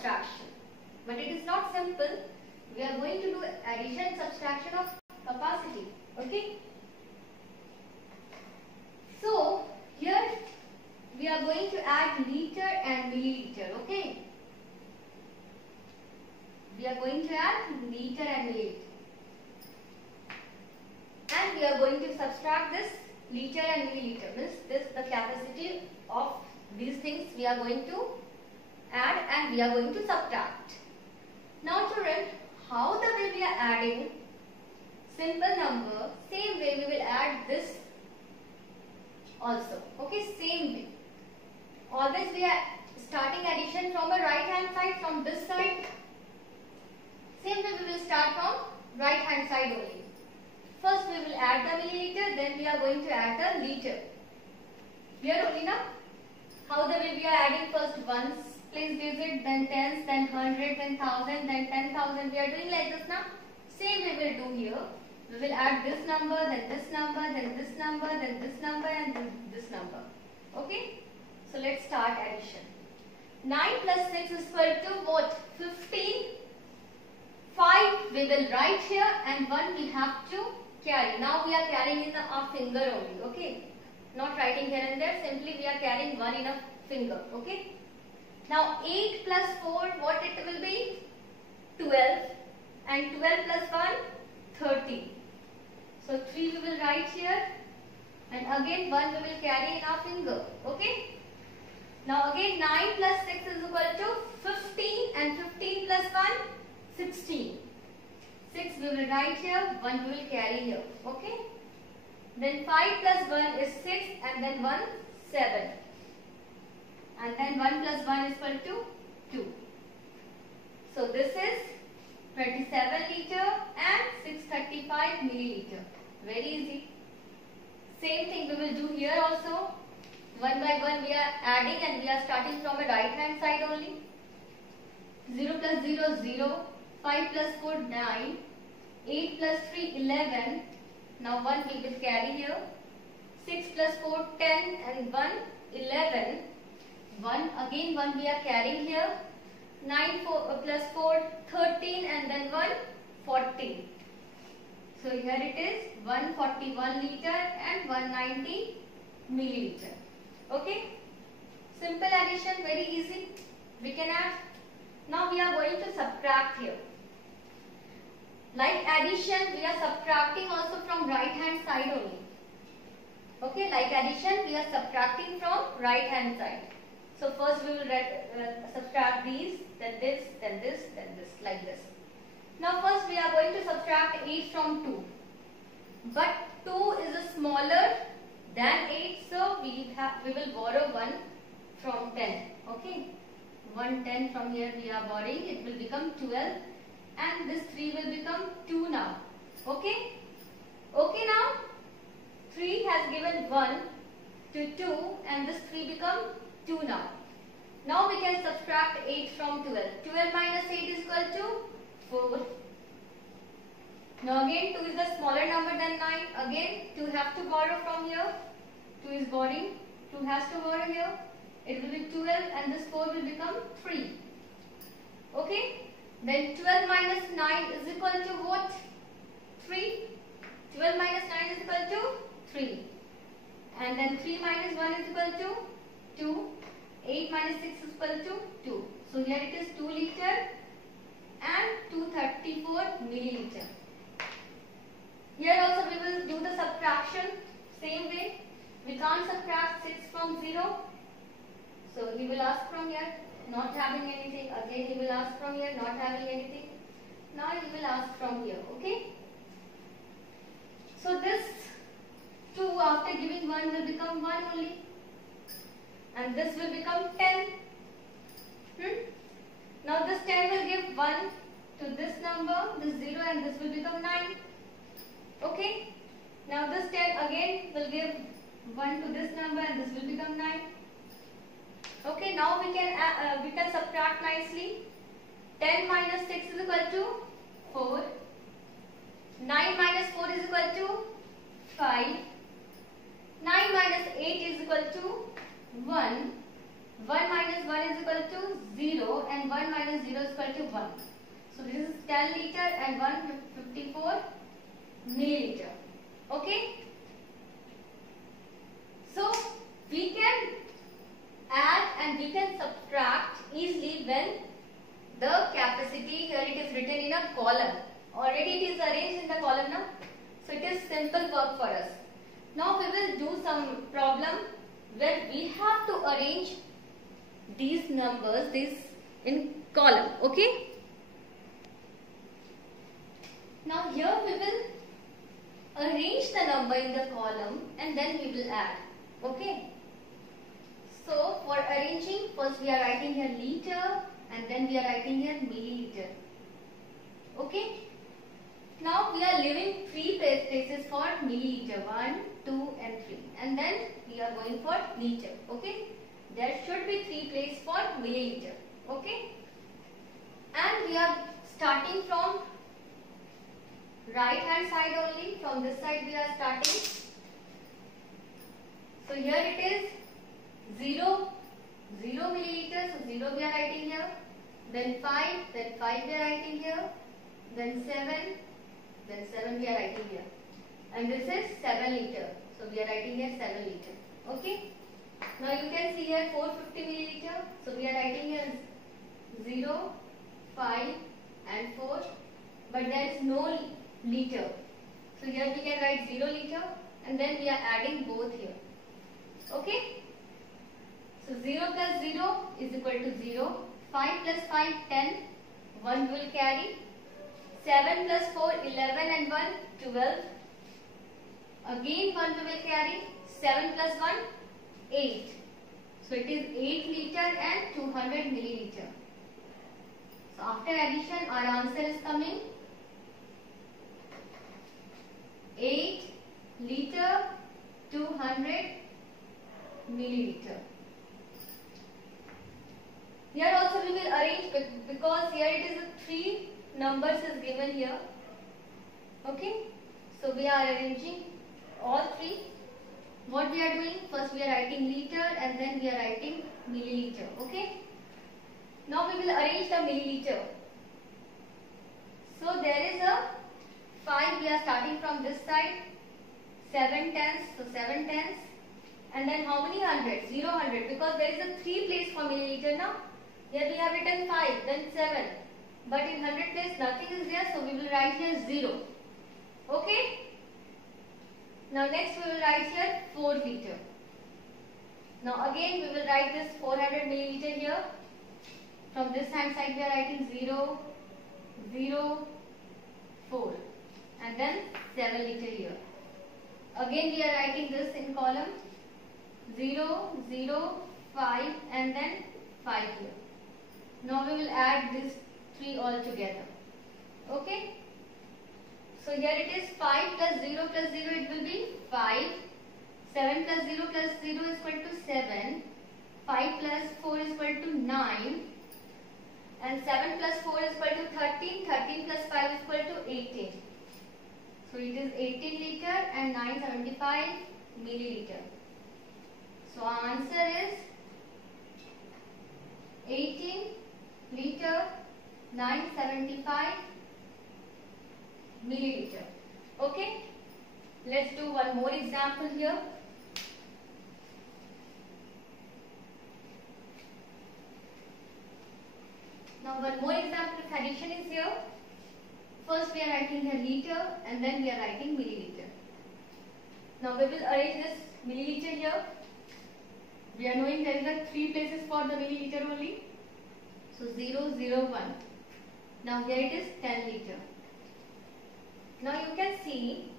subtraction. But it is not simple. We are going to do addition subtraction of capacity. Okay. So here we are going to add liter and milliliter. Okay. We are going to add liter and milliliter. And we are going to subtract this liter and milliliter. Means this the capacity of these things we are going to add and we are going to subtract. Now children, how the way we are adding simple number, same way we will add this also. Okay, same way. Always we are starting addition from a right hand side, from this side. Same way we will start from right hand side only. First we will add the milliliter, then we are going to add the liter. Here only now. How the way we are adding first ones place digit, then tens, then 100, then 1000, then 10,000. We are doing like this now. Same we will do here. We will add this number, then this number, then this number, then this number and this number. Okay. So let's start addition. 9 plus 6 is equal to what? 15. 5 we will write here and 1 we have to carry. Now we are carrying in our finger only. Okay. Not writing here and there. Simply we are carrying 1 in a finger. Okay. Now 8 plus 4, what it will be? 12. And 12 plus 1, 13. So 3 we will write here. And again 1 we will carry in our finger. Okay. Now again 9 plus 6 is equal to 15. And 15 plus 1, 16. 6 we will write here. 1 we will carry here. Okay. Then 5 plus 1 is 6. And then 1, 7. And then 1 plus 1 is equal to 2. So this is 27 liter and 635 milliliter. Very easy. Same thing we will do here also. One by one we are adding and we are starting from a right hand side only. 0 plus 0, 0. 5 plus 4, 9. 8 plus 3, 11. Now 1 we will carry here. 6 plus 4, 10 and 1, 11. 1 again 1 we are carrying here. 9 plus 4, 13 and then 1, 14. So here it is 141 liter and 190 milliliter. Okay. Simple addition, very easy. We can add. Now we are going to subtract here. Like addition, we are subtracting also from right hand side only. Okay, like addition, we are subtracting from right hand side. So first we will subtract these, then this, then this, then this, like this. Now first we are going to subtract 8 from 2. But 2 is smaller than 8, so we will borrow 1 from 10. Okay, 1 10 from here we are borrowing. It will become 12, and this 3 will become 2 now. Okay. Okay, now 3 has given 1 to 2, and this 3 become 2 now. Now we can subtract 8 from 12. 12 minus 8 is equal to 4. Now again 2 is a smaller number than 9. Again 2 have to borrow from here. 2 is borrowing. 2 has to borrow here. It will be 12 and this 4 will become 3. Okay. Then 12 minus 9 is equal to what? 3. 12 minus 9 is equal to 3. And then 3 minus 1 is equal to 2. 8 minus 6 is equal to 2. So here it is 2 liter and 234 milliliter. Here also we will do the subtraction same way. We can't subtract 6 from 0. So he will ask from here, not having anything. Again he will ask from here, not having anything. Now he will ask from here. Okay. So this 2 after giving 1 will become 1 only. And this will become 10. Now this 10 will give 1 to this number, this 0, and this will become 9. Okay. Now this 10 again will give 1 to this number and this will become 9. Okay. Now we can subtract nicely. 10 minus 6 is equal to 4. 9 minus 4 is equal to 5. 9 minus 8 is equal to 1. 1 minus 1 is equal to 0 and 1 minus 0 is equal to 1. So this is 10 liter and 154 milliliter. Okay. So we can add and we can subtract easily when the capacity here it is written in a column. Already it is arranged in the column now. So it is simple work for us. Now we will do some problem where we have to arrange these numbers in column. Okay. Now here we will arrange the number in the column and then we will add. Okay. So for arranging, first we are writing here liter and then we are writing here milliliter. Okay. Now we are leaving three places for milliliter, 1, 2 and 3, and then we are going for liter. Okay. There should be 3 places for milliliter. Okay. And we are starting from right hand side only. From this side we are starting. So here it is 0 milliliter. So 0 we are writing here. Then 5 we are writing here. Then 7 we are writing here. And this is 7 liter. So we are writing here 7 liter. Okay. Now you can see here 450 milliliter. So we are writing here 0, 5 and 4. But there is no liter. So here we can write 0 liter and then we are adding both here. Okay. So 0 plus 0 is equal to 0. 5 plus 5, 10. 1 will carry. 7 plus 4, 11 and 1, 12. Again 1 we will carry. 7 plus 1, 8. So it is 8 liter and 200 milliliter. So after addition our answer is coming 8 liter 200 milliliter. Here also we will arrange because here it is a 3 numbers is given here. Okay. So we are arranging all 3. What we are doing? First we are writing liter and then we are writing milliliter. Okay. Now we will arrange the milliliter. So there is a 5. We are starting from this side. 7 tens. So 7 tens. And then how many hundreds? 0 hundred. Because there is a 3 place for milliliter now. Here we have written 5, then 7. But in 100 place nothing is there. So we will write here 0. Okay. Now next we will write here 4 liter. Now again we will write this 400 milliliter here. From this hand side we are writing 0, 0, 4 and then 7 liter here. Again we are writing this in column 0, 0, 5 and then 5 here. Now we will add these 3 all together. Okay. So here it is 5 plus 0 it will be 5. 7 plus 0 is equal to 7. 5 plus 4 is equal to 9. And 7 plus 4 is equal to 13. 13 plus 5 is equal to 18. So it is 18 liter and 975 milliliter. So our answer is 18 liter 975 milliliter. Okay. Let's do one more example here. Now one more example of addition is here. First we are writing here liter and then we are writing milliliter. Now we will arrange this milliliter here. We are knowing there is a 3 places for the milliliter only. So 0, 0, 1. Now here it is 10 liter. Now you can see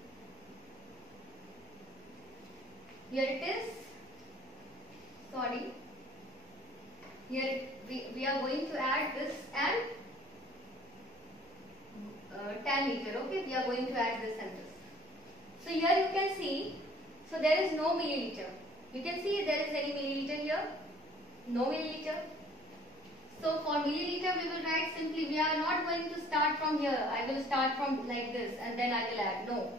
here it is, here we are going to add this and 10 liter. Okay, we are going to add this and this. So here you can see, so there is no milliliter. You can see there is any milliliter here, no milliliter. So for milliliter we will write simply, we are not going to start from here. I will start from like this and then I will add. No.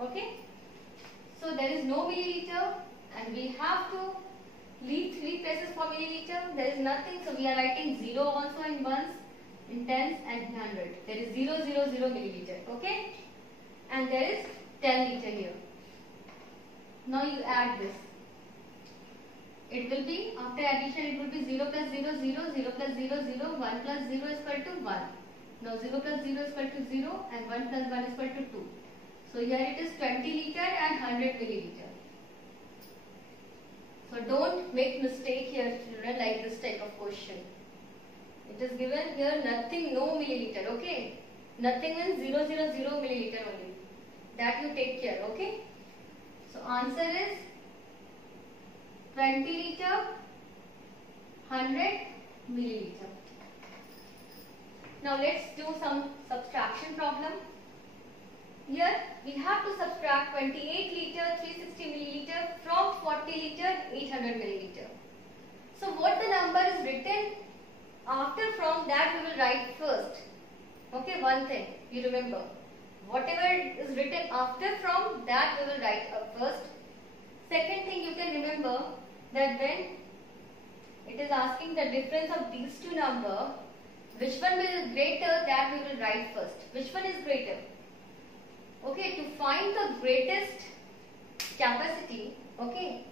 Okay. So there is no milliliter and we have to Leave 3 places for milliliter. There is nothing, so we are writing 0 also in ones, in tens and 100. There is 0, 0, 0 milliliter. Okay? And there is 10 liter here. Now you add this. It will be, after addition, it will be 0 plus 0, 0, 0 plus 0, 0, 1 plus 0 is equal to 1. Now 0 plus 0 is equal to 0 and 1 plus 1 is equal to 2. So here it is 20 liter and 100 milliliter. So don't make mistake here, children, like this type of question. It is given here nothing, no milliliter, okay? Nothing means 0, 0, 0 milliliter only. That you take care, okay? So answer is 20 liter, 100 milliliter. Now let's do some subtraction problem. Here we have to subtract 28 liter 360 milliliter from 40 liter 800 milliliter. So what the number is written after from, that we will write first. Okay, one thing you remember. Whatever is written after from, that we will write up first. Second thing you can remember, that when it is asking the difference of these two numbers, which one will be greater, that we will write first. Which one is greater? Okay, to find the greatest capacity, okay,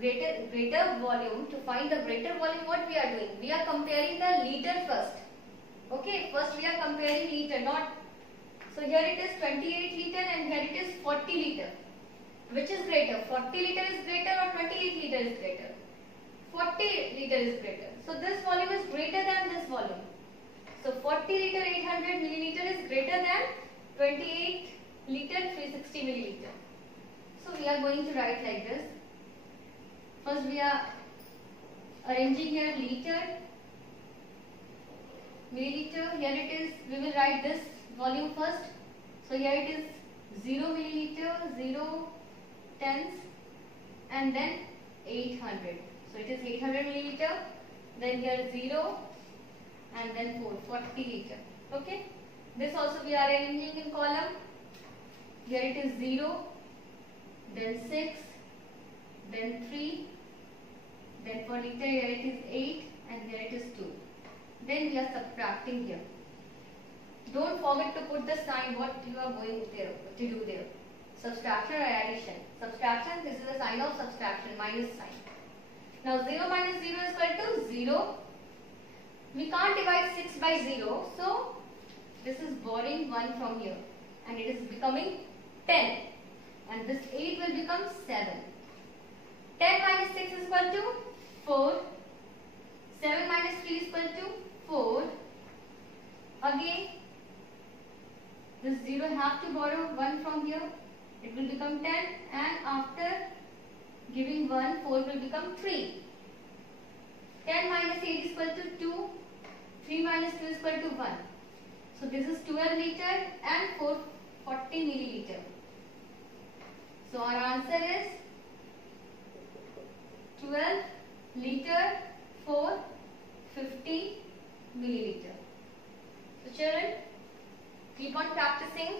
greater volume, to find the greater volume, what we are doing? We are comparing the liter first. Okay, first we are comparing liter, not, so here it is 28 liter and here it is 40 liter. Which is greater? 40 liter is greater or 28 liter is greater? 40 liter is greater. So this volume is greater than this volume. So 40 liter 800 milliliter is greater than 28 liter 360 milliliter. So we are going to write like this. First we are arranging here liter, milliliter. Here it is, we will write this volume first. So here it is 0 milliliter, 0 tens and then 800. So it is 800 milliliter, then here 0 and then 40 liter. Okay. This also we are arranging in column. Here it is 0, then 6, then 3, then for liter here it is 8 and here it is 2. Then we are subtracting here. Don't forget to put the sign what you are going there to do there. Subtraction or addition. Subtraction, this is the sign of subtraction, minus sign. Now 0 minus 0 is equal to 0. We can't divide 6 by 0. So this is borrowing 1 from here and it is becoming 10. And this 8 will become 7. 10 minus 6 is equal to 4. 7 minus 3 is equal to 4. Again, this 0 have to borrow 1 from here. It will become 10 and after giving 1, 4 will become 3. 10 minus 8 is equal to 2. 3 minus 2 is equal to 1. So this is 12 liter and 440 milliliter. So our answer is 12 liter 450 milliliter. So children, keep on practicing.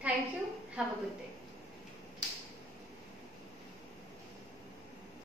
Thank you. Have a good day.